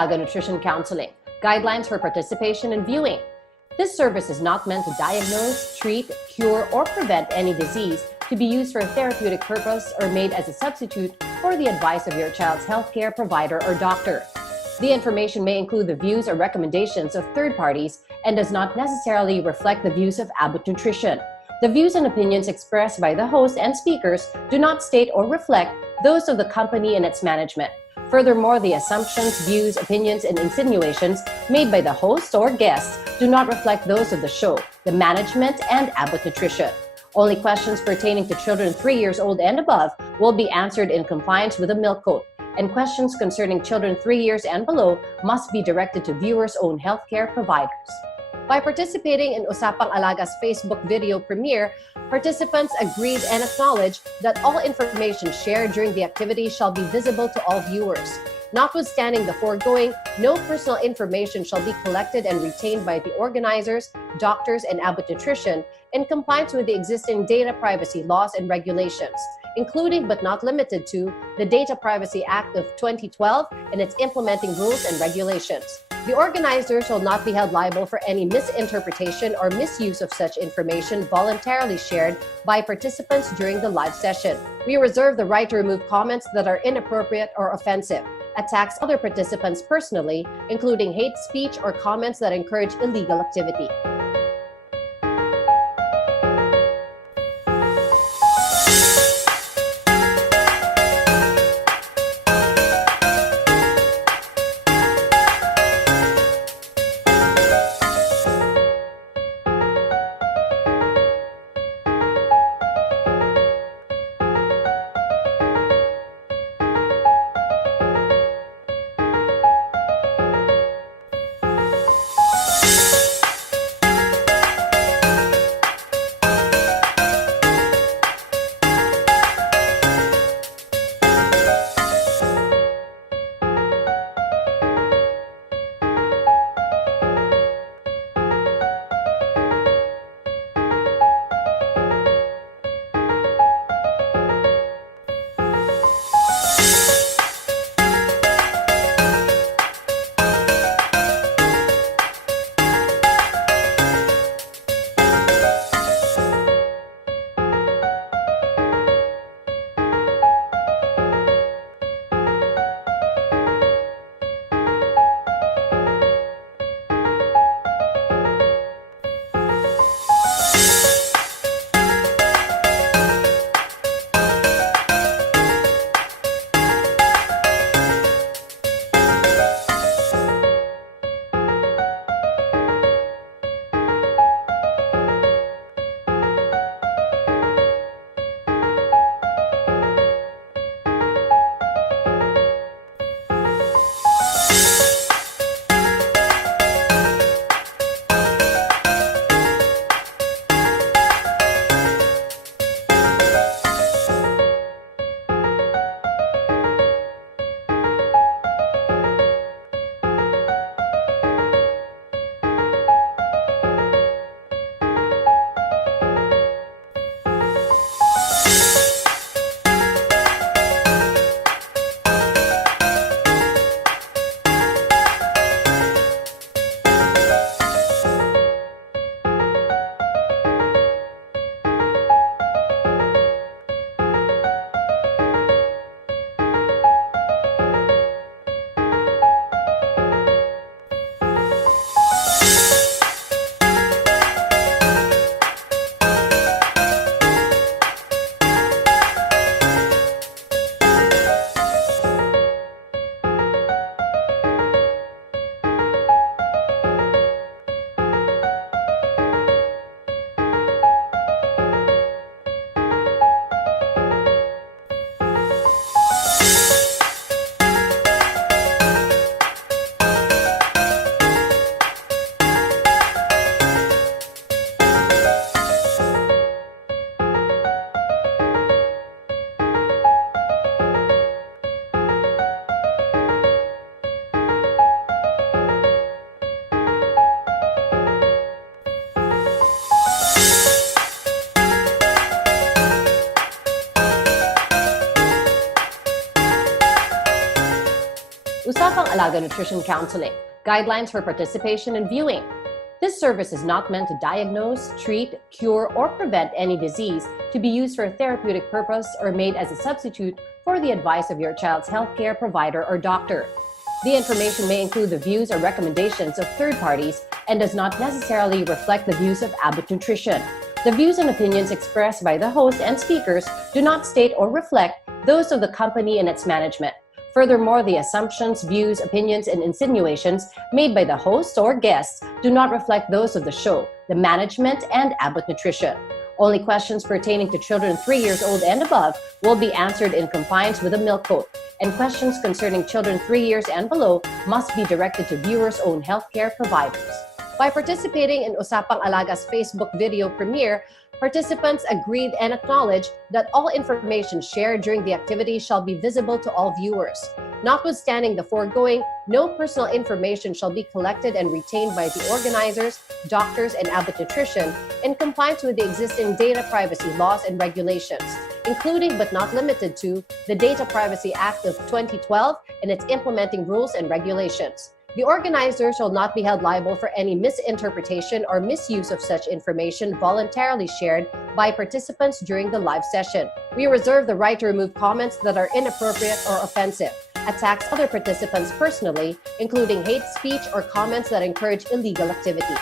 Alaga Nutrition Counseling, guidelines for participation and viewing. This service is not meant to diagnose, treat, cure, or prevent any disease, to be used for a therapeutic purpose or made as a substitute for the advice of your child's healthcare provider or doctor. The information may include the views or recommendations of third parties and does not necessarily reflect the views of Abbott Nutrition. The views and opinions expressed by the host and speakers do not state or reflect those of the company and its management. Furthermore, the assumptions, views, opinions, and insinuations made by the host or guests do not reflect those of the show, the management, and Abbott Nutrition. Only questions pertaining to children 3 years old and above will be answered in compliance with the Milk Code, and questions concerning children 3 years and below must be directed to viewers' own healthcare providers. By participating in Usapang Alaga's Facebook video premiere, participants agreed and acknowledged that all information shared during the activity shall be visible to all viewers. Notwithstanding the foregoing, no personal information shall be collected and retained by the organizers, doctors, and Abbott Nutrition in compliance with the existing data privacy laws and regulations, including but not limited to the Data Privacy Act of 2012 and its implementing rules and regulations. The organizers shall not be held liable for any misinterpretation or misuse of such information voluntarily shared by participants during the live session. We reserve the right to remove comments that are inappropriate or offensive, attacks other participants personally, including hate speech or comments that encourage illegal activity. Usapang Alaga Nutrition Counseling, Guidelines for Participation and Viewing. This service is not meant to diagnose, treat, cure, or prevent any disease, to be used for a therapeutic purpose or made as a substitute for the advice of your child's healthcare provider or doctor. The information may include the views or recommendations of third parties and does not necessarily reflect the views of Abbott Nutrition. The views and opinions expressed by the host and speakers do not state or reflect those of the company and its management. Furthermore, the assumptions, views, opinions, and insinuations made by the host or guests do not reflect those of the show, the management, and Abbott Nutrition. Only questions pertaining to children 3 years old and above will be answered in compliance with the milk code, and questions concerning children 3 years and below must be directed to viewers' own healthcare providers. By participating in Usapang Alaga's Facebook video premiere, participants agreed and acknowledged that all information shared during the activity shall be visible to all viewers. Notwithstanding the foregoing, no personal information shall be collected and retained by the organizers, doctors, and Abbott Nutrition in compliance with the existing data privacy laws and regulations, including but not limited to the Data Privacy Act of 2012 and its implementing rules and regulations. The organizers shall not be held liable for any misinterpretation or misuse of such information voluntarily shared by participants during the live session. We reserve the right to remove comments that are inappropriate or offensive, attacks other participants personally, including hate speech or comments that encourage illegal activity.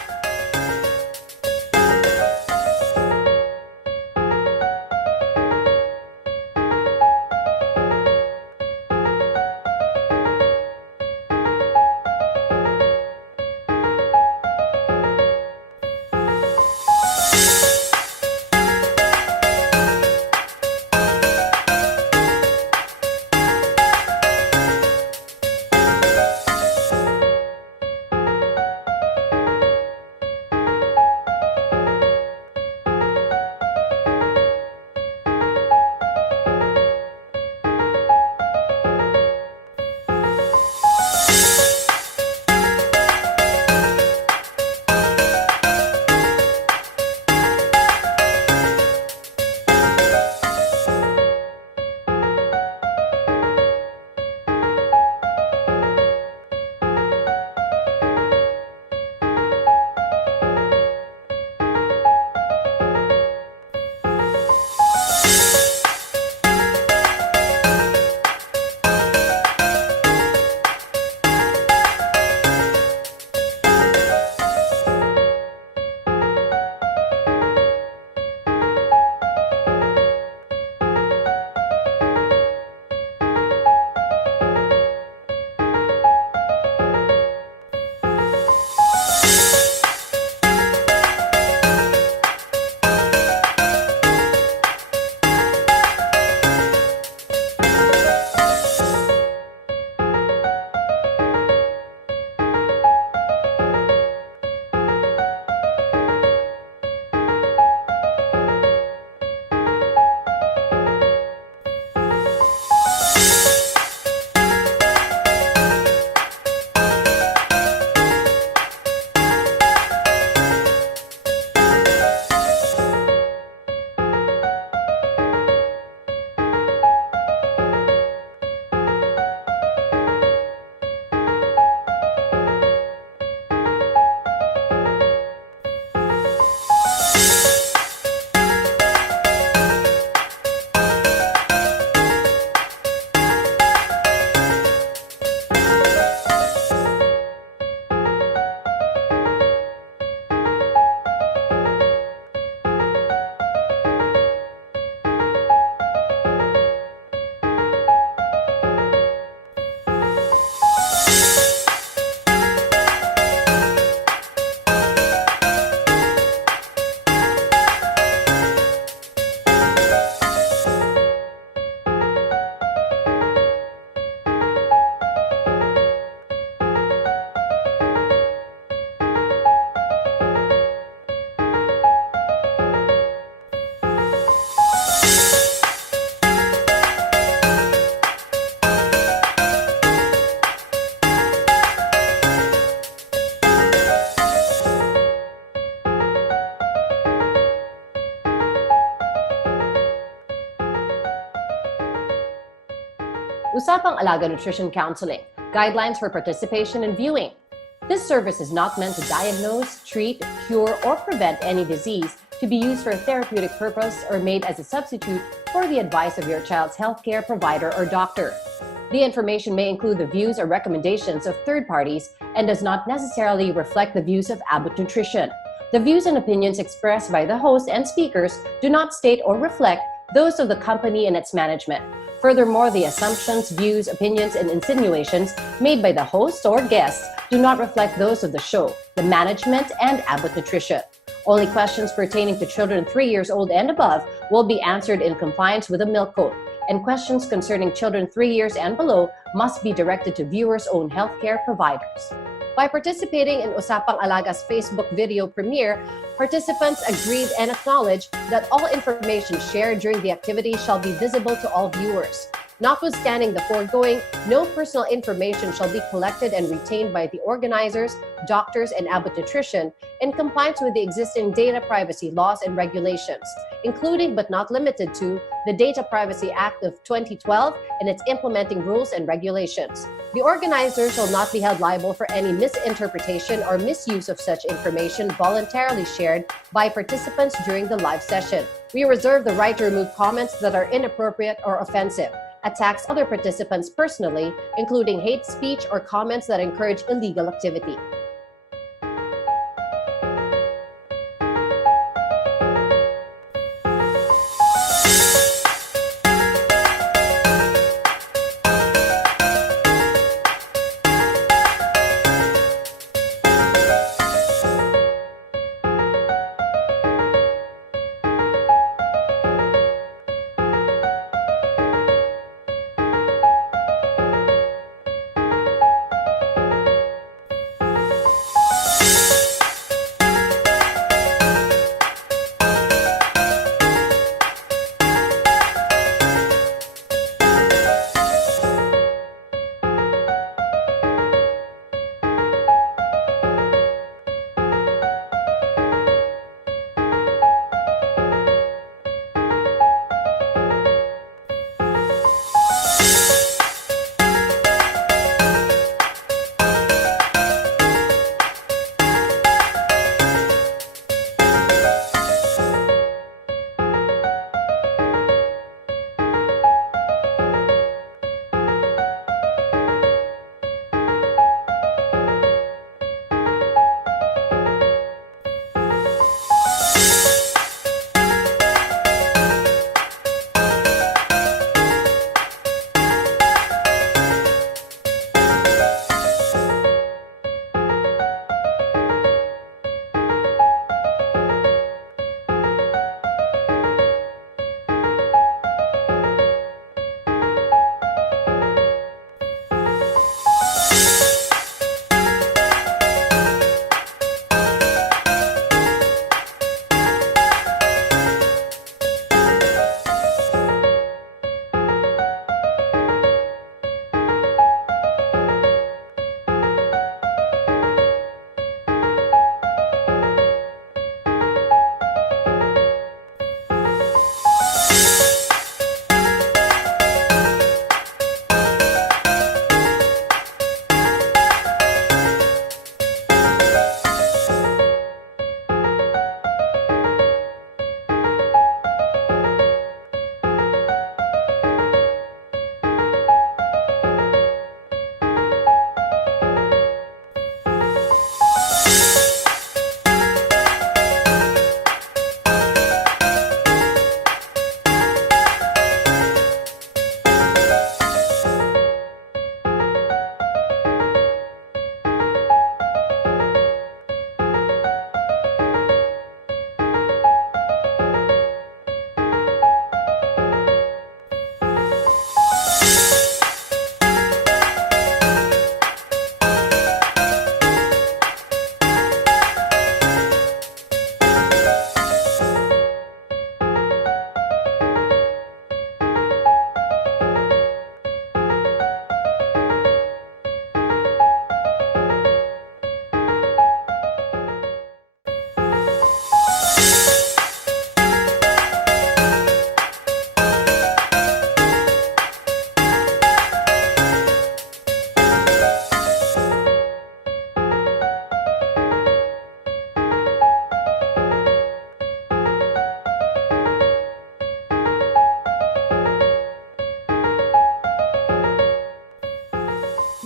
Usapang Alaga Nutrition Counseling, Guidelines for participation and viewing. This service is not meant to diagnose, treat, cure, or prevent any disease, to be used for a therapeutic purpose or made as a substitute for the advice of your child's healthcare provider or doctor. The information may include the views or recommendations of third parties and does not necessarily reflect the views of Abbott Nutrition. The views and opinions expressed by the host and speakers do not state or reflect those of the company and its management. Furthermore, the assumptions, views, opinions, and insinuations made by the host or guests do not reflect those of the show, the management, and Abbott Nutrition. Only questions pertaining to children 3 years old and above will be answered in compliance with the Milk Code, and questions concerning children 3 years and below must be directed to viewers' own healthcare providers. By participating in Usapang Alaga's Facebook video premiere, participants agreed and acknowledged that all information shared during the activity shall be visible to all viewers. Notwithstanding the foregoing, no personal information shall be collected and retained by the organizers, doctors, and Abbott Nutrition in compliance with the existing data privacy laws and regulations, including but not limited to the Data Privacy Act of 2012 and its implementing rules and regulations. The organizers shall not be held liable for any misinterpretation or misuse of such information voluntarily shared by participants during the live session. We reserve the right to remove comments that are inappropriate or offensive, attacks other participants personally, including hate speech or comments that encourage illegal activity.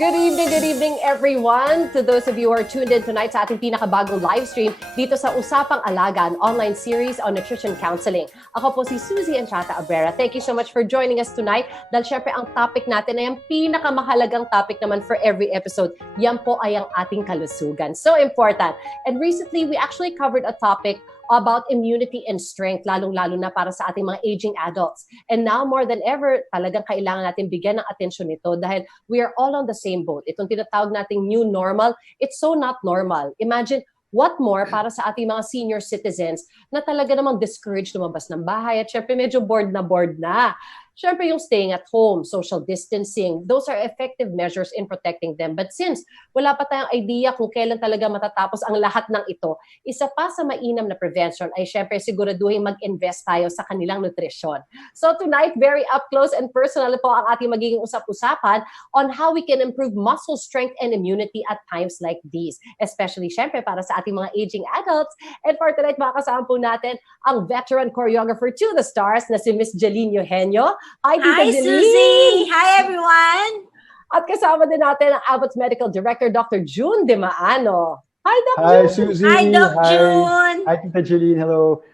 Good evening everyone. To those of you who are tuned in tonight sa ating pinakabagong live stream dito sa Usapang Alaga, an online series on nutrition counseling. Ako po si Suzi Abrera. Thank you so much for joining us tonight. Dahil syempre ang topic natin ay ang pinakamahalagang topic naman for every episode. Yan po ay ang ating kalusugan. So important. And recently, we actually covered a topic about immunity and strength, lalong-lalo na para sa ating mga aging adults. And now, more than ever, talagang kailangan natin bigyan ng atensyon nito dahil we are all on the same boat. Itong tinatawag nating new normal, it's so not normal. Imagine, what more para sa ating mga senior citizens na talaga namang discouraged lumabas ng bahay at syempre medyo bored na. Syempre yung staying at home, social distancing, those are effective measures in protecting them. But since wala pa tayong idea kung kailan talaga matatapos ang lahat ng ito, isa pa sa mainam na prevention ay syempre siguraduhin mag-invest tayo sa kanilang nutrisyon. So tonight, very up close and personal po ang ating magiging usap-usapan on how we can improve muscle strength and immunity at times like these. Especially syempre para sa ating mga aging adults. And for tonight, makakasama po natin ang veteran choreographer to the stars na si Miss Geleen Eugenio. Hi, Suzi! Hi, everyone! At kasama din natin ang Abbott's Medical Director, Dr. Jun Dimaano. Hi, Dr. Hi, Jun! Suzi! Hi, Doc Jun! Hi, Tita Geleen. Hello.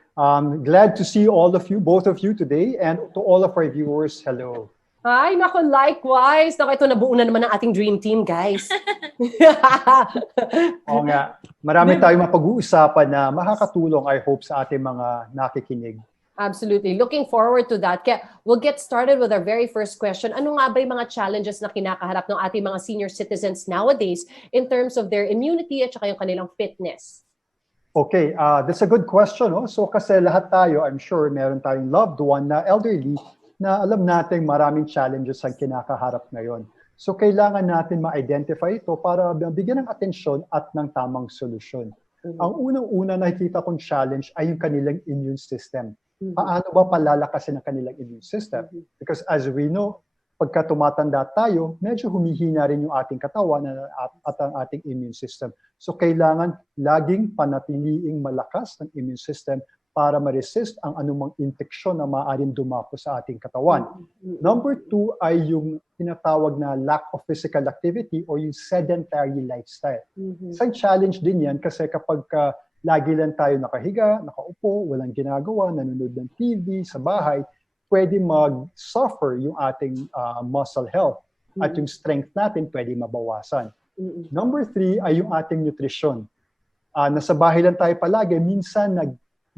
Glad to see all of you, both of you today, and to all of our viewers, hello. Hi, naku, likewise. Naku, ito nabuo na naman ang ating dream team, guys. Oo nga. Marami tayong mapag-uusapan na makakatulong, I hope, sa ating mga nakikinig. Absolutely. Looking forward to that. Kaya we'll get started with our very first question. Ano nga ba yung mga challenges na kinakaharap ng ating mga senior citizens nowadays in terms of their immunity at saka yung kanilang fitness? Okay, that's a good question. No? So kasi lahat tayo, I'm sure, meron tayong loved one na elderly na alam natin maraming challenges ang kinakaharap ngayon. So kailangan natin ma-identify ito para bigyan ng atensyon at ng tamang solusyon. Ang unang-una nakikita kong challenge ay yung kanilang immune system. Paano ba palalakasin ang kanilang immune system? Because as we know, pagka tumatanda tayo, medyo humihina rin yung ating katawan at ang ating immune system. So kailangan laging panatiliing malakas ng immune system para ma-resist ang anumang infeksyon na maaaring dumapo sa ating katawan. Number 2 ay yung tinatawag na lack of physical activity or yung sedentary lifestyle. Isang challenge din yan kasi kapag lagi lang tayo nakahiga, nakaupo, walang ginagawa, nanonood ng TV sa bahay, pwede mag-suffer yung ating muscle health at yung strength natin pwede mabawasan. Number 3 ay yung ating nutrition. Nasa bahay lang tayo palagi, minsan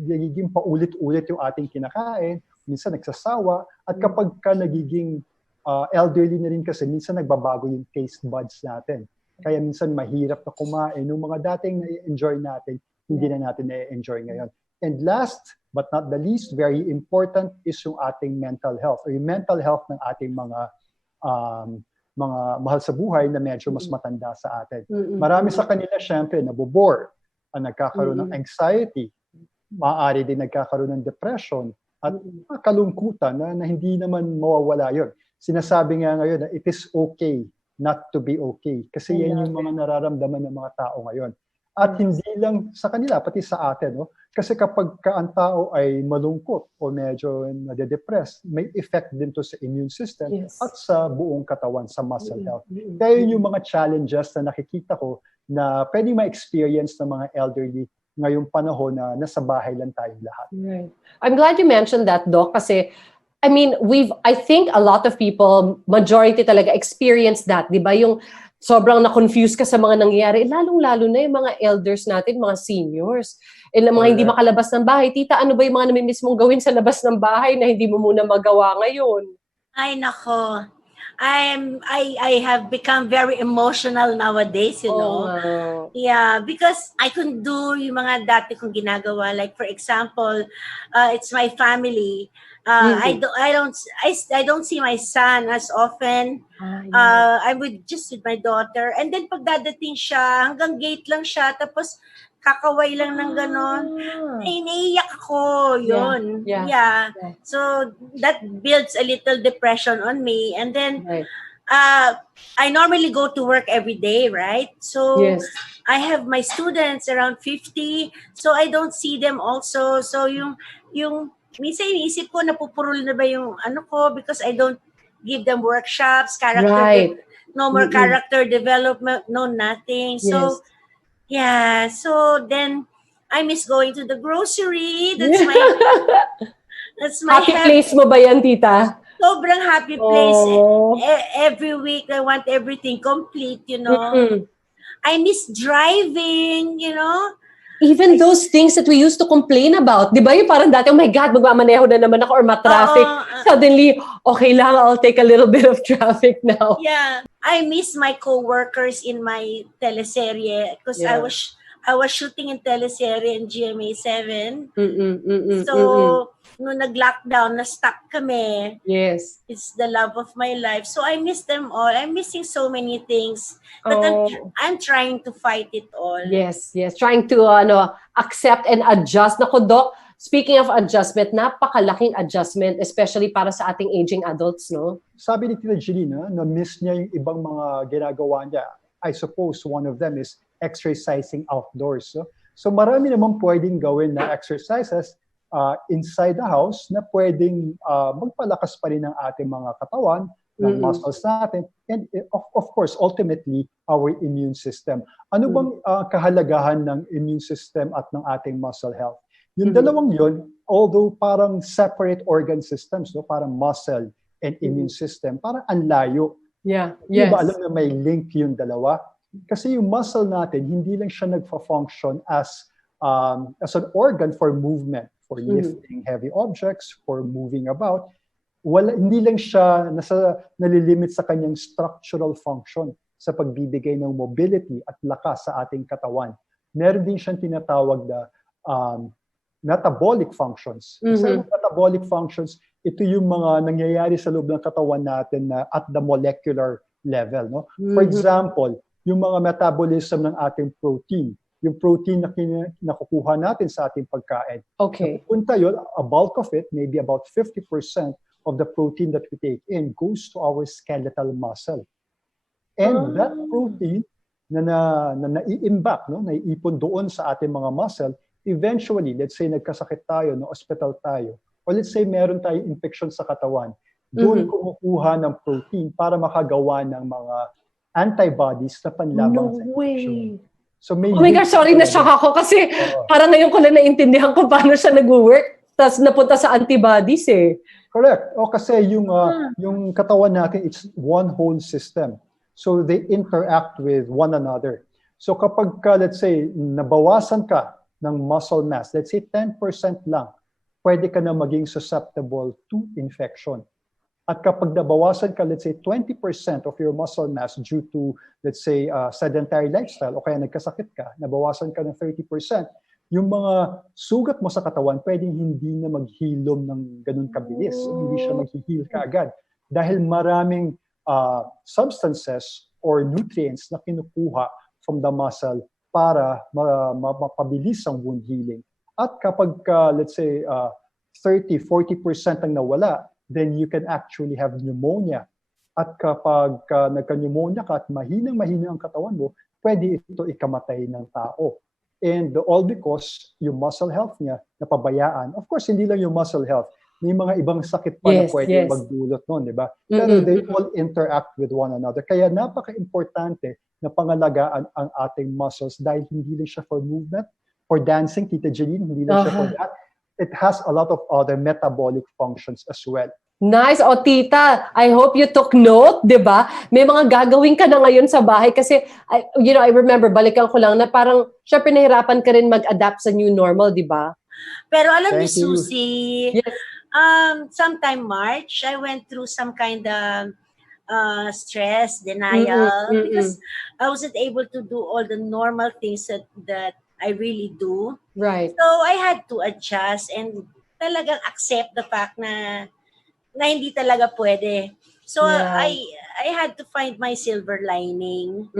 nagiging paulit-ulit yung ating kinakain, minsan nagsasawa, at kapag nagiging elderly na rin kasi, minsan nagbabago yung taste buds natin. Kaya minsan mahirap na kumain. Yung mga dating na-enjoy natin, hindi na natin na-enjoy ngayon. And last but not the least, very important is yung ating mental health or yung mental health ng ating mga mahal sa buhay na medyo mas matanda sa atin. Marami sa kanila, syempre, nabobore, nagkakaroon ng anxiety, maaari din nagkakaroon ng depression at kalungkutan na hindi naman mawawala yun. Sinasabi nga ngayon na it is okay not to be okay kasi yan yung mga nararamdaman ng mga tao ngayon. At hindi lang sa kanila, pati sa atin. No? Kasi kapag ang tao ay malungkot o medyo nade-depress, may effect din to sa immune system at sa buong katawan, sa muscle health. Kaya yun yung mga challenges na nakikita ko na pwedeng ma-experience ng mga elderly ngayong panahon na nasa bahay lang tayong lahat. Right. I'm glad you mentioned that, Doc, kasi I mean, I think a lot of people, majority talaga experience that, di ba? Yung sobrang na-confuse ka sa mga nangyayari, lalong-lalo na yung mga elders natin, mga seniors. Mga hindi makalabas ng bahay. Tita, ano ba yung mga namimiss mong gawin sa labas ng bahay na hindi mo muna magawa ngayon? Ay, nako. I have become very emotional nowadays, you know. Wow. Yeah, because I couldn't do yung mga dati kong ginagawa. Like, for example, it's my family. I don't see my son as often. I'm with my daughter. And then pag dadating siya, hanggang gate lang siya. Tapos kakaway lang ng ganon. Iniiyak ako. Yun. Yeah. So that builds a little depression on me. And then I normally go to work every day, right? So I have my students around 50. So I don't see them also. So yung minsan iniisip ko, napupurol na ba yung ano ko because I don't give them workshops, character no more character development, no nothing. So, yeah. So then I miss going to the grocery. That's my Happy place mo ba yan, tita? sobrang happy place. Every week, I want everything complete, I miss driving, Even those things that we used to complain about, di ba? Yung parang dati, oh my God, magmamaneho na naman ako or matraffic. Suddenly, okay lang, I'll take a little bit of traffic now. Yeah. I miss my co-workers in my teleserye because I was shooting in teleserye in GMA 7. So, nung nag-lockdown, na-stuck kami. Yes. It's the love of my life. So, I miss them all. I'm missing so many things. But I'm trying to fight it all. Yes. Trying to accept and adjust. Naku, Doc, speaking of adjustment, napakalaking adjustment, especially para sa ating aging adults, no? Sabi ni Tita Geleen, na-miss niya yung ibang mga ginagawa niya. I suppose one of them is exercising outdoors. So marami naman pwedeng gawin na exercises inside the house na pwedeng magpalakas pa rin ng ating mga katawan, ng muscles natin, and of course, ultimately, our immune system. Ano bang kahalagahan ng immune system at ng ating muscle health? Yung dalawang yun, although parang separate organ systems, parang muscle and immune system, parang ang layo. Yeah, Di ba alam na may link yung dalawa? Kasi yung muscle natin, hindi lang siya nagfa-function as an organ for movement, for lifting heavy objects, for moving about. Hindi lang siya nalilimit sa kanyang structural function sa pagbibigay ng mobility at lakas sa ating katawan. Meron din siyang tinatawag na metabolic functions. Sa metabolic functions, ito yung mga nangyayari sa loob ng katawan natin na at the molecular level. No? For example, yung mga metabolism ng ating protein, yung protein na nakukuha natin sa ating pagkain. Okay. Punta yun, a bulk of it, maybe about 50% of the protein that we take in goes to our skeletal muscle. And that protein na naiimbak, naiipon doon sa ating mga muscle, eventually, let's say nagkasakit tayo, hospital tayo, or let's say meron tayong infection sa katawan, doon kumukuha ng protein para makagawa ng mga antibodies na panlaban sa infection. So may oh my gosh, sorry, na-shock ako kasi parang ngayon ko lang naintindihan kung paano siya nag-work, tapos napunta sa antibodies eh. Correct. Kasi yung katawan natin, it's one whole system. So they interact with one another. So kapag let's say, nabawasan ka ng muscle mass, let's say 10% lang, pwede ka na maging susceptible to infection. At kapag nabawasan ka, let's say 20% of your muscle mass due to, let's say, sedentary lifestyle, o kaya nagkasakit ka, nabawasan ka ng 30%, yung mga sugat mo sa katawan, pwedeng hindi na maghilom ng ganun kabilis. Hindi siya maghihil kaagad. Dahil maraming substances or nutrients na kinukuha from the muscle para mapabilis ang wound healing. At kapag, let's say, 30-40% ang nawala, then you can actually have pneumonia. At kapag nagka-pneumonia ka at mahinang-mahina ang katawan mo, pwede ito ikamatay ng tao. And all because yung muscle health niya napabayaan. Of course, hindi lang yung muscle health. May mga ibang sakit pa na pwede magdulot nun, di ba? Pero they all interact with one another. Kaya napaka-importante na pangalagaan ang ating muscles dahil hindi lang siya for movement, for dancing, Tita Geleen, hindi lang siya for that. It has a lot of other metabolic functions as well. Nice. O tita, I hope you took note, di ba? May mga gagawin ka na ngayon sa bahay kasi, I remember, balikan ko lang na parang, syempre nahirapan ka rin mag-adapt sa new normal, di ba? Pero alam niyo, Susie, sometime March, I went through some kind of stress, denial, because I wasn't able to do all the normal things that I really do. Right. So I had to adjust and talagang accept the fact na hindi talaga pwede. So I had to find my silver lining.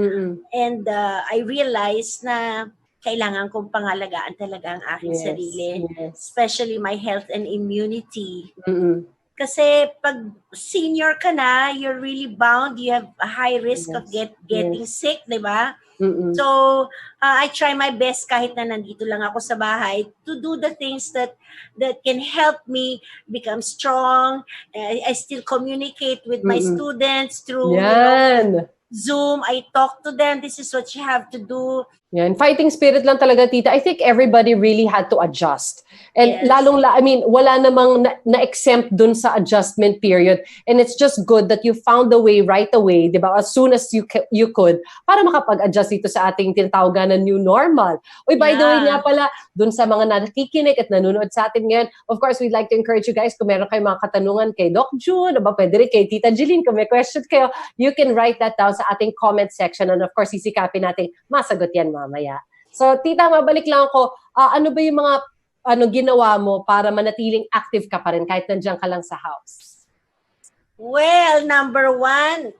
And I realized na kailangan kong pangalagaan talaga ang aking sarili. Especially my health and immunity. Kasi pag senior ka na, you're really bound. You have a high risk of getting sick, di ba? So, I try my best kahit na nandito lang ako sa bahay to do the things that can help me become strong. I still communicate with my students through Zoom, I talk to them, this is what you have to do. Yan, fighting spirit lang talaga, tita. I think everybody really had to adjust. And Yes. wala namang na-exempt dun sa adjustment period. And it's just good that you found the way right away, di ba? As soon as you could, para makapag-adjust dito sa ating tinatawagan na new normal. Uy, by the way nga pala, dun sa mga nakikinig at nanonood sa atin ngayon, of course, we'd like to encourage you guys, kung meron kayong mga katanungan kay Doc Jun, o ba pwede rin kay Tita Geleen, kung may questions kayo, you can write that down sa ating comment section. And of course, sisikapin natin masagot yan mamaya. So, tita, mabalik lang ako. Ano ba yung mga ginawa mo para manatiling active ka pa rin kahit nandiyan ka lang sa house? Well, number one,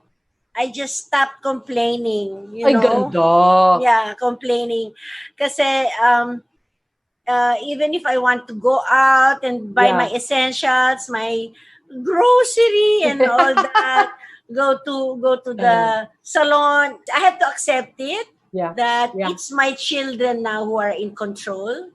I just stopped complaining. You Ay, know? ganda. Yeah, complaining. Kasi even if I want to go out and buy my essentials, my grocery and all that, go to the salon, I have to accept it. That it's my children now who are in control.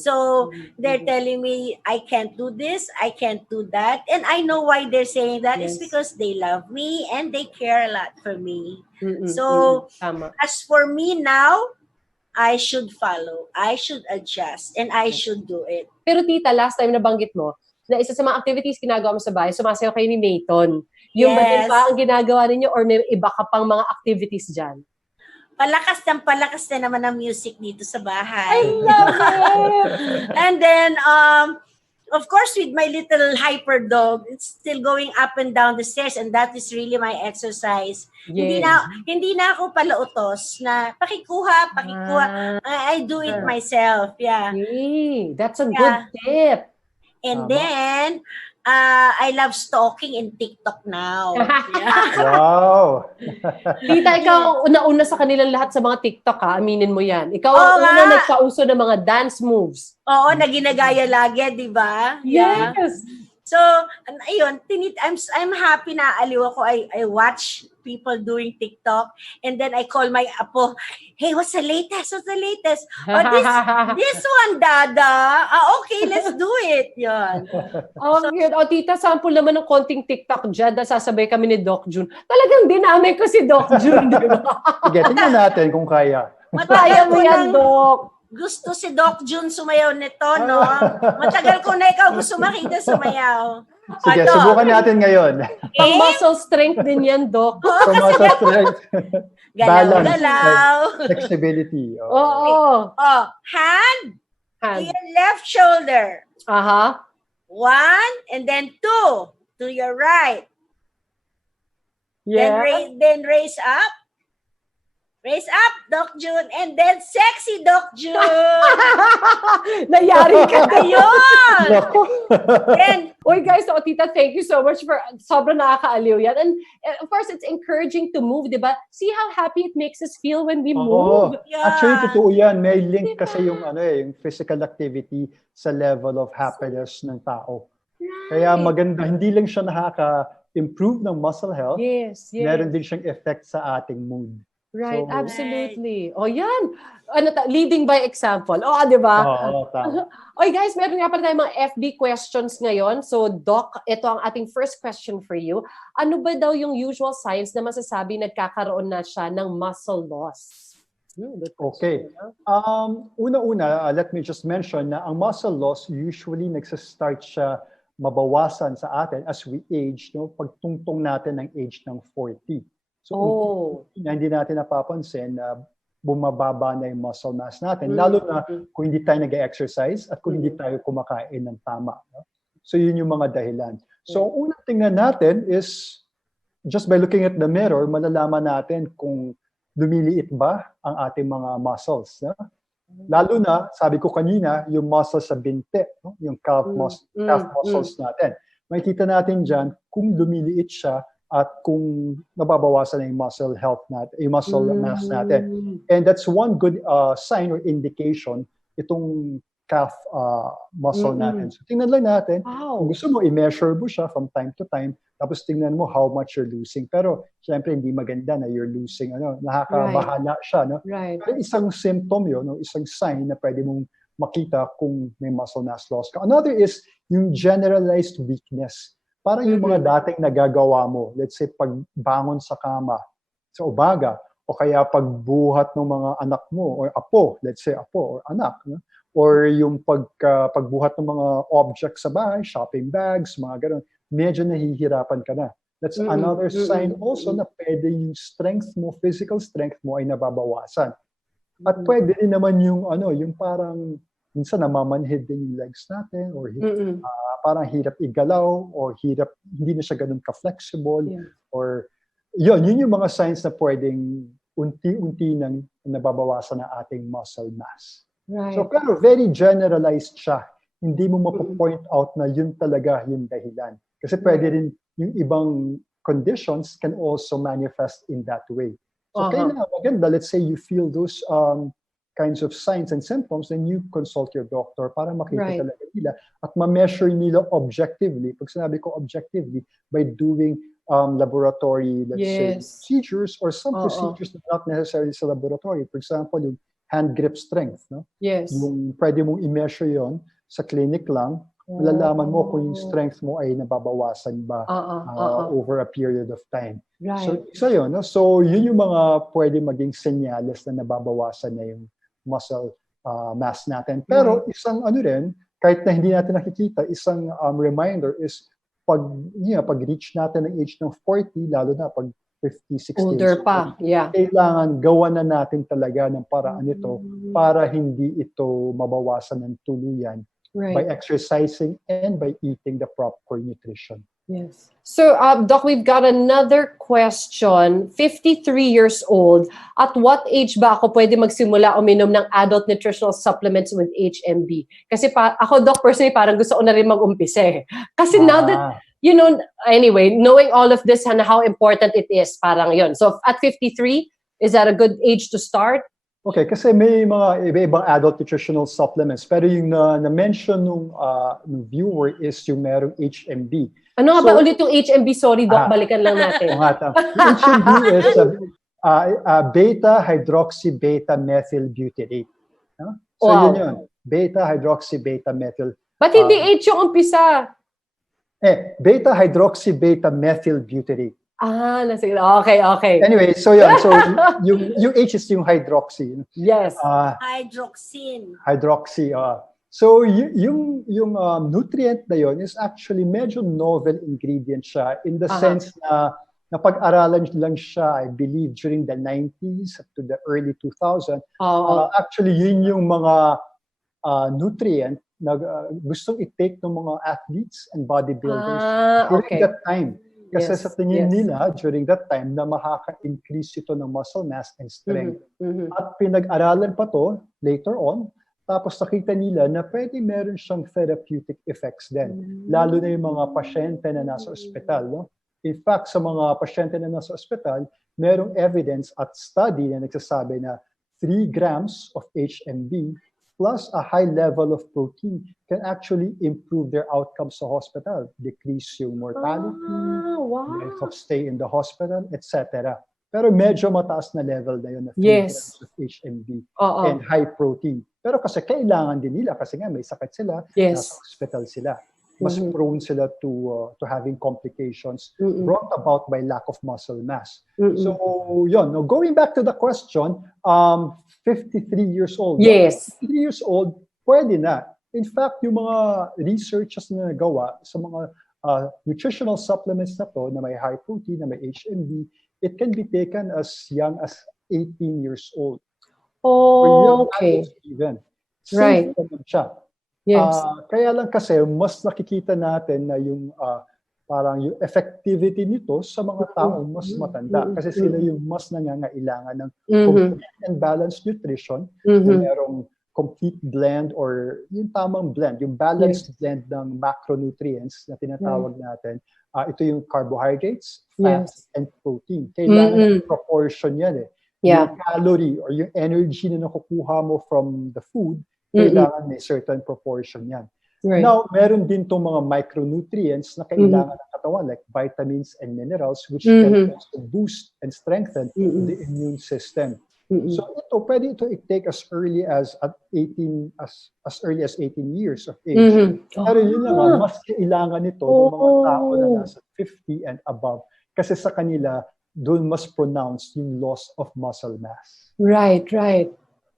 So they're telling me I can't do this, I can't do that. And I know why they're saying that. It's because they love me and they care a lot for me. So as for me now, I should follow, I should adjust, and I should do it. Pero tita, last time nabanggit mo, na isa sa mga activities ginagawa mo sa bahay, sumasayaw kayo ni Nathan. Yung ba din pa ang ginagawa ninyo or may iba ka pang mga activities dyan? Palakas na naman ang music dito sa I bahay. love it! And then, of course, with my little hyper dog, it's still going up and down the stairs, and that is really my exercise. Yes. Hindi na ako palautos na pakikuha. I do it myself. Yeah. Hey, that's a good tip. And then, I love stalking in TikTok now. Wow! Tita, ikaw una sa kanilang lahat sa mga TikTok, ha? Aminin mo yan. Ikaw ang una nagpauso ng mga dance moves. Oo, na ginagaya lagi, di ba? Yes! Yeah. So, ayun, I'm happy na aliw ako. I watch people doing TikTok, and then I call my apo, hey, what's the latest? Oh, this one, Dada. Okay, let's do it. Yan. Tita, sample naman ng konting TikTok dyan na sasabay kami ni Doc Jun. Talagang dinamay ko si Doc Jun, di ba? Sige, tingnan natin kung kaya. Kaya mo yan, Doc. Gusto si Doc Jun sumayaw nito, no? Matagal ko na ikaw gusto makita sumayaw. Sige, subukan natin ngayon. Pang muscle strength din yan, Doc. So, muscle strength. Galaw. Flexibility. Oo. Hand to your left shoulder. One, and then two to your right. Yeah. Then raise up. Raise up, Doc Jun, and then sexy Doc Jun. Nayari ka na yun! Then, Uy guys, tita, thank you so much for sobrang nakakaaliw yan. And of course, it's encouraging to move, di ba? See how happy it makes us feel when we move. Yeah. Actually, totoo yan. May link kasi yung physical activity sa level of happiness ng tao. Kaya maganda, hindi lang siya nakaka-improve ng muscle health. Yes. Meron din siyang effect sa ating mood. Right, so, absolutely. Yan. Leading by example. Di ba? Tama. Oy guys, meron nga pala tayong mga FB questions ngayon. So Doc, ito ang ating first question for you. Ano ba daw yung usual signs na masasabi nagkakaroon na siya ng muscle loss? Okay. Una-una, let me just mention na ang muscle loss usually nagsastart siya mabawasan sa atin as we age, pagtungtong natin ng age ng 40. So, hindi natin napapansin na bumababa na yung muscle mass natin, lalo na kung hindi tayo nag-exercise at kung hindi tayo kumakain ng tama. So, yun yung mga dahilan. So, ang unang tingnan natin is, just by looking at the mirror, malalaman natin kung lumiliit ba ang ating mga muscles. Lalo na, sabi ko kanina, yung muscles sa binte, yung calf muscles natin. Makikita natin dyan kung lumiliit siya at kung nababawasan na yung muscle health natin, yung muscle mass natin. And that's one good sign or indication itong calf muscle natin. So tingnan lang natin, kung gusto mo, i-measure mo siya from time to time, tapos tingnan mo how much you're losing. Pero syempre hindi maganda na you're losing, nakakabahala siya. Right. Pero isang symptom yun, isang sign na pwede mong makita kung may muscle mass loss ka. Another is yung generalized weakness. Parang yung mga dating nagagawa mo, let's say pagbangon sa kama, sa umaga, o kaya pagbuhat ng mga anak mo or apo, let's say apo or anak, no? Or yung pagbuhat ng mga objects sa bahay, shopping bags, mga ganun, medyo nahihirapan ka na. That's another sign also na pwede yung strength mo, physical strength mo ay nababawasan. At pwede rin naman yung yung parang minsan namamanhid din yung legs natin, or parang hirap igalaw, or hindi na siya ganun ka-flexible, or yun yung mga signs na pwedeng unti-unti nang nababawasan ang ating muscle mass. Right. So pero very generalized siya. Hindi mo mapo-point out na yun talaga yung dahilan. Kasi pwede rin yung ibang conditions can also manifest in that way. So kailangan maganda, let's say you feel those kinds of signs and symptoms, then you consult your doctor para makita talaga nila at ma-measure nila objectively. Pag sinabi ko objectively, by doing laboratory, let's say, procedures, or some procedures that not necessarily sa laboratory. For example, yung hand grip strength, no? Yes. Yung pwede mong i-measure yon sa clinic lang, malalaman mo kung yung strength mo ay nababawasan ba over a period of time. Right. So, isa yun, no? So, yun yung mga pwede maging senyales na nababawasan na yung muscle mass natin. Pero isang rin, kahit na hindi natin nakikita, isang reminder is pag reach natin ng age ng 40, lalo na pag 50, 60 older years pa, old, kailangan gawan na natin talaga ng paraan ito para hindi ito mabawasan ng tuluyan by exercising and by eating the proper nutrition. Yes. So, Doc, we've got another question. 53 years old. At what age ba ako pwede magsimula uminom ng adult nutritional supplements with HMB? Kasi ako, Doc, personally, parang gusto ko na rin mag-umpisa eh. Kasi now that, anyway, knowing all of this and how important it is, parang yun. So, at 53, is that a good age to start? Okay, kasi may mga iba-ibang adult nutritional supplements. Pero yung na-mention nung viewer is yung merong HMB. Ano nga ba ulit yung HMB? Sorry, Doc, balikan lang natin. HMB is beta-hydroxy-beta-methylbutyrate. So yun. Beta-hydroxy-beta-methyl. Ba't hindi H yung umpisa? Beta-hydroxy-beta-methylbutyrate. Sige. Okay. Anyway, so yun. So yung H is yung hydroxy. Yes. Hydroxy. So yung nutrient na yun is actually medyo novel ingredient siya in the sense na napag-aralan lang siya, I believe, during the 90s up to the early 2000s. Actually, yun yung mga nutrient na gustong i-take ng mga athletes and bodybuilders during that time. Kasi sa tingin nila, during that time, na makaka-increase ito ng muscle mass and strength. At pinag-aralan pa to later on, tapos nakita nila na pwede meron siyang therapeutic effects din. Lalo na yung mga pasyente na nasa ospital. No? In fact, sa mga pasyente na nasa ospital, merong evidence at study na nagsasabi na 3 grams of HMB plus a high level of protein can actually improve their outcomes sa hospital, decrease yung mortality, length of stay in the hospital, etc. Pero medyo mataas na level na yun na 3 grams of HMB and high protein. Pero kasi kailangan din nila kasi nga may sakit sila, nasa hospital sila. Mas prone sila to having complications brought about by lack of muscle mass. So, yun. Now, going back to the question, 53 years old. Yes. 53 years old, pwede na. In fact, yung mga researchers na nagawa sa mga nutritional supplements na to, na may high protein, na may HMB, it can be taken as young as 18 years old. Okay. Even. Right. Safe siya. Yes. Kaya lang kasi, mas nakikita natin na yung parang yung effectivity nito sa mga taong mas matanda. Kasi sila yung mas nangangailangan ng complete and balanced nutrition, na merong complete blend or yung tamang blend, yung balanced blend ng macronutrients na tinatawag natin. Ito yung carbohydrates, fats, and protein. Kailangan ng proportion yan eh. Yung calorie or yung energy na nakukuha mo from the food, kailangan may certain proportion yan. Now, meron din itong mga micronutrients na kailangan ng katawan like vitamins and minerals which can also boost and strengthen the immune system. So ito, pwede ito i-take as early as 18 years of age. Pero yun naman, mas kailangan ito ng mga tao na nasa 50 and above kasi sa kanila doon mas pronounced yung loss of muscle mass. Right.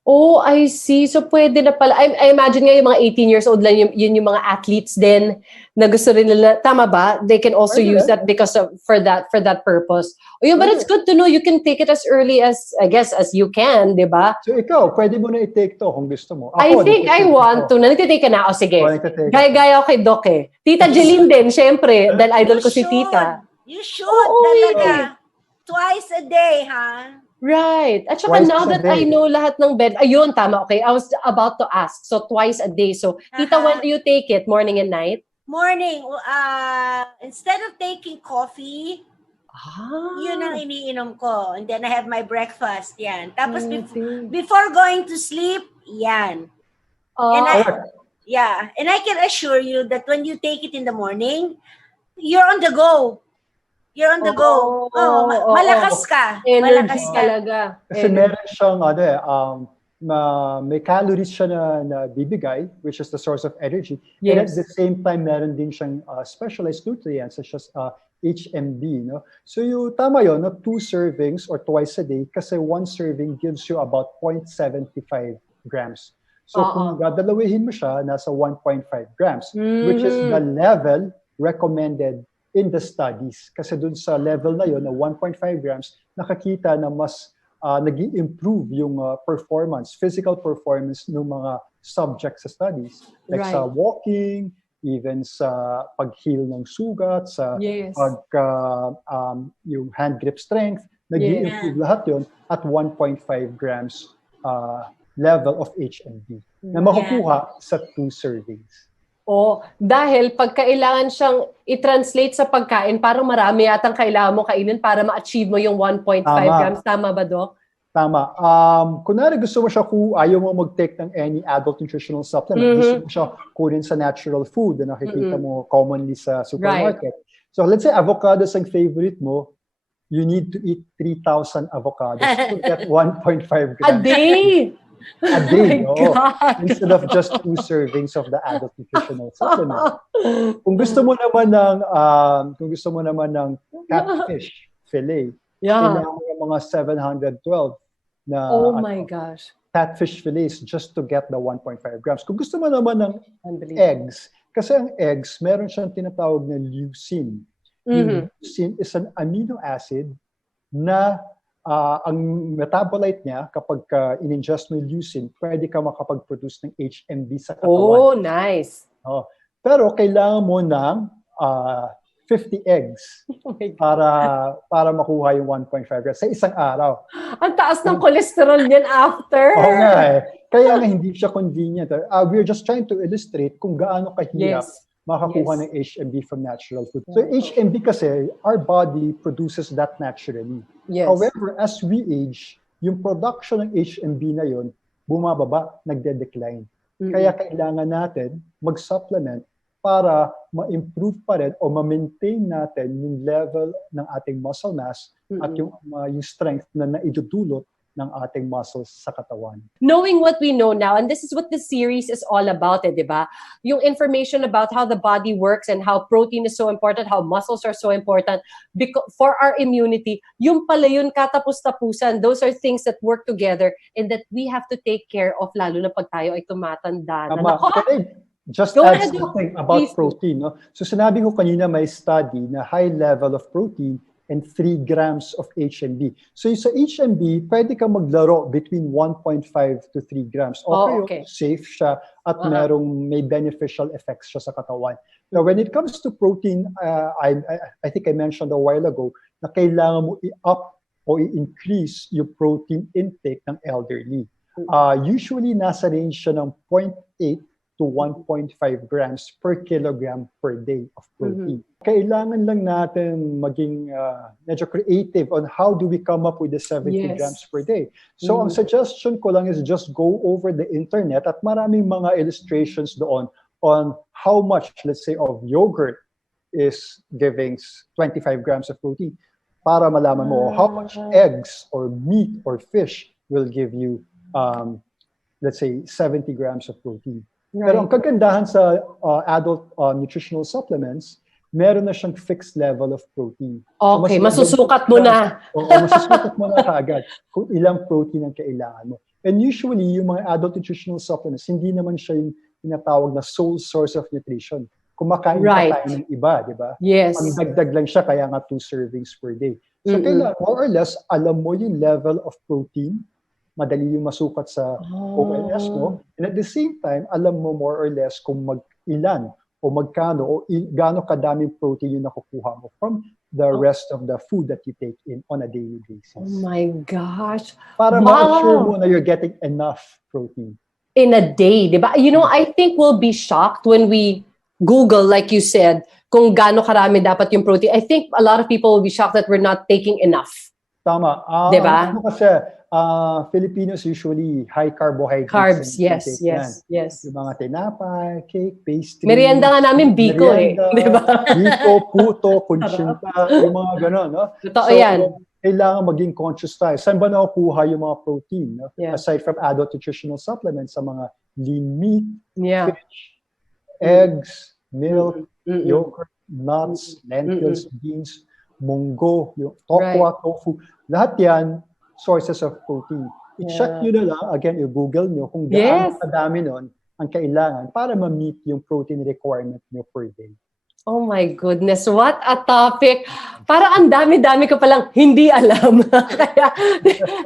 Oh, I see. So pwede na pala. I imagine nga yung mga 18 years old lang, yun yung mga athletes din na gusto rin nila. Tama ba? They can also use that because of for that purpose. Oh, yun, but it's good to know you can take it as early as, I guess, as you can, di ba? So ikaw, pwede mo na i-take to kung gusto mo. I think I want to. Nagtitake ka na ako. Sige. Gaya-gaya ako kay Doc eh. Tita Geleen din, syempre. Dahil idol ko si Tita. You should talaga. Twice a day, ha? Right. At saka now that I know lahat ng bed, ayun, tama, okay. I was about to ask. So, twice a day. So, Tita, when do you take it? Morning and night? Morning. Instead of taking coffee, yun ang iniinom ko. And then I have my breakfast. Yan. Tapos, before going to sleep, yan. And I can assure you that when you take it in the morning, you're on the go. You're on the go. Malakas ka. Energy talaga. Kasi meron siyang, may calories siya na bibigay, which is the source of energy. Yes. And at the same time, meron din siyang specialized nutrients, such as HMB. No? So tama yun, 2 servings or twice a day, kasi 1 serving gives you about 0.75 grams. So kung dadalawihin mo siya, nasa 1.5 grams, which is the level recommended in the studies. Kasi dun sa level na yun, na 1.5 grams, nakakita na mas nag-i-improve yung physical performance ng mga subjects sa studies. Like sa walking, even sa pag-heal ng sugat, sa yung hand grip strength, nag-i-improve lahat yun at 1.5 grams level of HMB na makukuha sa 2 servings. Dahil pag kailangan siyang i-translate sa pagkain, parang marami yatang kailangan mo kainin para ma-achieve mo yung 1.5 grams. Tama ba, Doc? Tama. Kunwari gusto mo siya kung ayaw mo mag-take ng any adult nutritional supplement, gusto mo siya kunin sa natural food na nakikita mo commonly sa supermarket. Right. So let's say avocados ang favorite mo, you need to eat 3,000 avocados to get 1.5 grams. A day! A day, instead of just 2 servings of the adult nutritional supplement. Kung gusto mo naman ng catfish fillet, kailangan mo ng mga 712 na catfish fillets just to get the 1.5 grams. Kung gusto mo naman ng eggs, kasi ang eggs, meron siyang tinatawag na leucine. Leucine is an amino acid na ang metabolite niya, kapag in-ingest mo yung leucine, pwede ka makapag-produce ng HMB sa katawan. Nice. Pero kailangan mo ng 50 eggs para makuha yung 1.5 grams sa isang araw. Ang taas ng cholesterol niyan after. Kaya nga hindi siya convenient. We're just trying to illustrate kung gaano kahirap makakuha ng HMB from natural food. So HMB kasi, our body produces that naturally. Yes. However, as we age, yung production ng HMB na yun, bumababa, nagde-decline. Kaya kailangan natin mag-supplement para ma-improve pa rin o ma-maintain natin yung level ng ating muscle mass at yung strength na naidudulot ng ating muscles sa katawan. Knowing what we know now, and this is what the series is all about, di ba? Yung information about how the body works and how protein is so important, how muscles are so important for our immunity, yung pala yun katapus-tapusan. Those are things that work together and that we have to take care of, lalo na pag tayo ay tumatanda na. Just add something about protein. No? So sinabi ko kanina may study na high level of protein and 3 grams of HMB. So sa HMB, pwede ka maglaro between 1.5 to 3 grams. Safe siya at may beneficial effects siya sa katawan. Now, when it comes to protein, I think I mentioned a while ago na kailangan mo i-up o i-increase yung protein intake ng elderly. Usually, nasa range siya ng 0.8 to 1.5 grams per kilogram per day of protein. Kailangan lang natin maging medyo creative on how do we come up with the 70 grams per day. So ang suggestion ko lang is just go over the internet at maraming mga illustrations doon on how much, let's say, of yogurt is giving 25 grams of protein para malaman mo how much eggs or meat or fish will give you, let's say, 70 grams of protein. Right. Pero ang kagandahan sa adult nutritional supplements, meron na siyang fixed level of protein. Okay, mas masusukat mo na. Oo, masusukat mo na kaagad kung ilang protein ang kailangan mo. And usually, yung mga adult nutritional supplements, hindi naman siya yung tinatawag na sole source of nutrition. Kumakain pa tayo ng iba, di ba? Yes. Ang dagdag lang siya, kaya nga 2 servings per day. So kailangan, more or less, alam mo yung level of protein, madali yung masukat sa OLS mo, and at the same time, alam mo more or less kung ilan o magkano o gaano kadaming protein yung nakukuha mo from the rest of the food that you take in on a daily basis. Oh my gosh. Para ma-assure mo na you're getting enough protein. In a day, di ba? You know, I think we'll be shocked when we Google, like you said, kung gaano karami dapat yung protein. I think a lot of people will be shocked that we're not taking enough. Tama. Di ba? Kasi Filipinos usually high carbohydrates. Carbs, yes. Yung mga tinapay, cake, pastry. Merienda nga namin biko di ba? Biko, puto, kunchinta, yung mga gano'n, no? Totoo yan. Kailangan maging conscious tayo. Saan ba nakukuha yung mga protein? No? Yeah. Aside from adult nutritional supplements, sa mga lean meat, fish, eggs, milk, yogurt, nuts, lentils, beans, munggo, yung tokwa, tofu. Lahat yan, sources of protein. I-check nyo na lang, again, i-google nyo kung gaano kadami nun ang kailangan para ma-meet yung protein requirement nyo per day. Oh my goodness, what a topic. Parang ang dami-dami ko palang hindi alam. Kaya,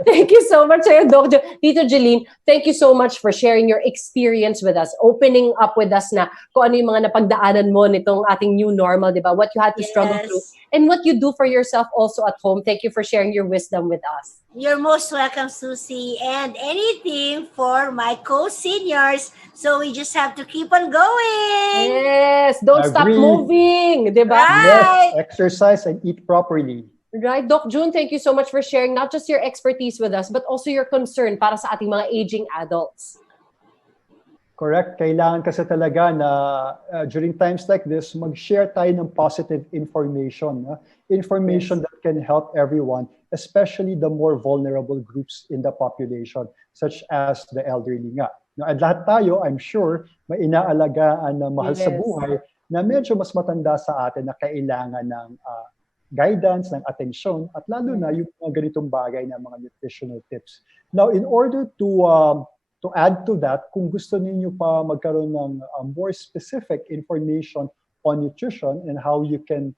thank you so much sa'yo, Doc. Tito Geleen, thank you so much for sharing your experience with us, opening up with us na kung ano yung mga napagdaanan mo nitong ating new normal, di ba? What you had to struggle through and what you do for yourself also at home. Thank you for sharing your wisdom with us. You're most welcome, Susie. And anything for my co-seniors. So we just have to keep on going. Yes, don't stop moving, di ba? Right. Yes, exercise and eat properly. Right, Doc Jun, thank you so much for sharing not just your expertise with us, but also your concern para sa ating mga aging adults. Correct. Kailangan kasi talaga na during times like this, mag-share tayo ng positive information. Information that can help everyone, especially the more vulnerable groups in the population, such as the elderly nga. At lahat tayo, I'm sure, may inaalagaan na mahal sa buhay na medyo mas matanda sa atin na kailangan ng guidance, ng atensyon, at lalo na yung mga ganitong bagay na mga nutritional tips. Now, in order to add to that, kung gusto ninyo pa magkaroon ng more specific information on nutrition and how you can,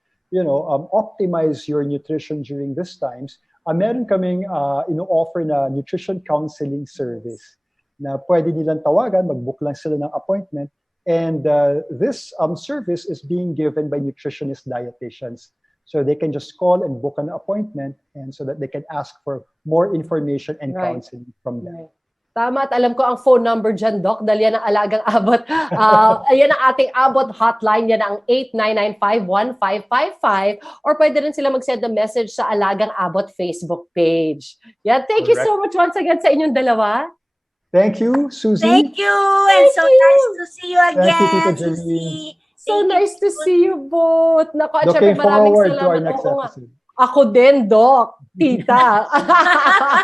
optimize your nutrition during these times, meron kaming ino-offer na nutrition counseling service na pwede nilang tawagan, mag-book lang sila ng appointment, and this service is being given by nutritionist dietitians. So they can just call and book an appointment, and so that they can ask for more information and counseling from them. Tama, at alam ko ang phone number dyan, Doc, dahil yan ang Alagang Abot. Yan ang ating Abot hotline, yan ang 8995-1555, or pwede rin sila mag-send a message sa Alagang Abot Facebook page. Yeah, thank you so much once again sa inyong dalawa. Thank you, Susie. Thank you, and so nice to see you again, Thank you, Tita Geleen. So nice to see you both. Naku, at syempre maraming forward to our salamat. next episode. Ako din, Doc. Tita.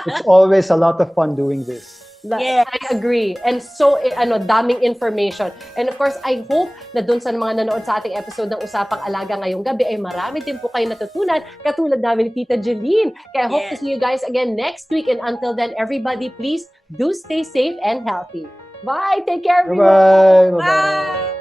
It's always a lot of fun doing this. Yes. I agree. And so, daming information. And of course, I hope na dun sa mga nanood sa ating episode ng Usapang Alaga ngayong gabi ay marami din po kayo natutunan katulad namin ni Tita Geleen. Kaya I hope to see you guys again next week. And until then, everybody, please do stay safe and healthy. Bye! Take care, everyone! Bye-bye! Bye!